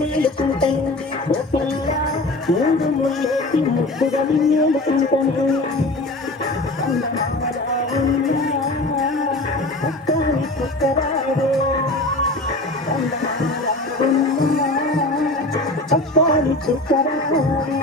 మేలుకుంటాను ఓ పిల్ల మూడు ముళ్ళేసి ముద్దుగా మేలుకుంటాను చక్కని చుక్కరావే చక్కని చుక్కరావే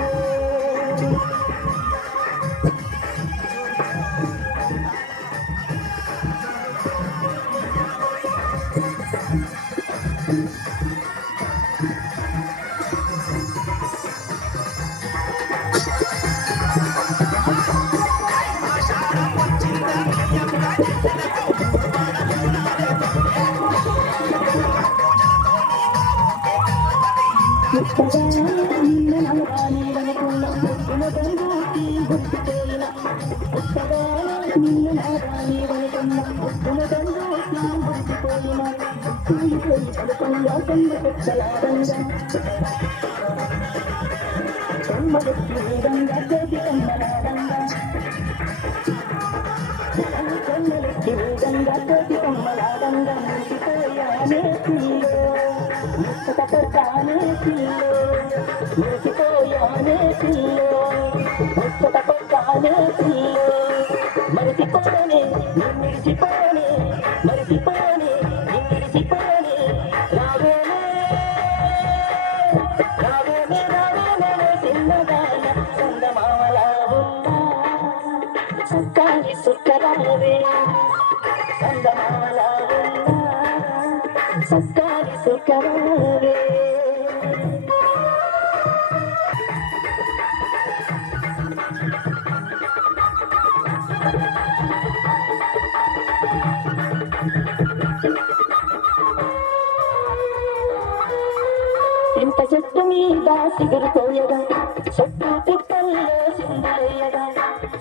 మరిచిపోనే మరిచిపోనే మరిచిపోనే మరిచిపోనే రావేనే రావేనే రావేనే చిన్నదాన చందమామలా ఉన్నా చక్కని సుక్కరావే చందమామలా ఉన్నా చక్కని సుక్కరావే ఇంత చెట్టు మీద సిగురుకోయగా చెట్టు పుట్టల్లో సింధులేయగా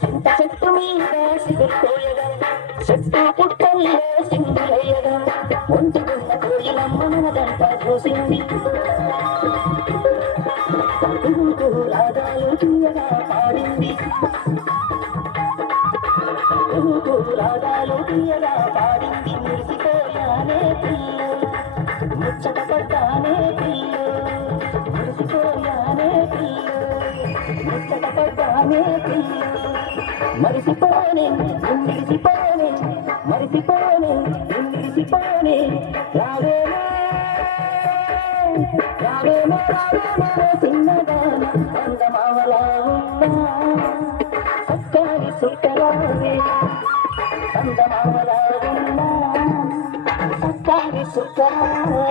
ఇంత చెట్టు మీద సిగురుకోయగా చెట్టు పుట్టల్లో సింధులేయగా ఒంటికున్న కోయిలమ్మ మనదంతా చూసింది రాగాలు తీయగా పాడింది రాగాలు తీయగా పాడింది మురిసిపోయానే పిల్ల ముచ్చట పడ్డానే పిల్ల మురిసిపోయానే పిల్ల ముచ్చట పడ్డానే పిల్ల మరిసిపోనే మురిసిపోనే మరిసిపోనే మురిసిపోనే రావేనే రావేనే రావేనే చిన్నదాన చందమామలా ఉన్నా చక్కని సుక్కరావే చందమామలా ఉన్నా చక్కని సుక్కరావే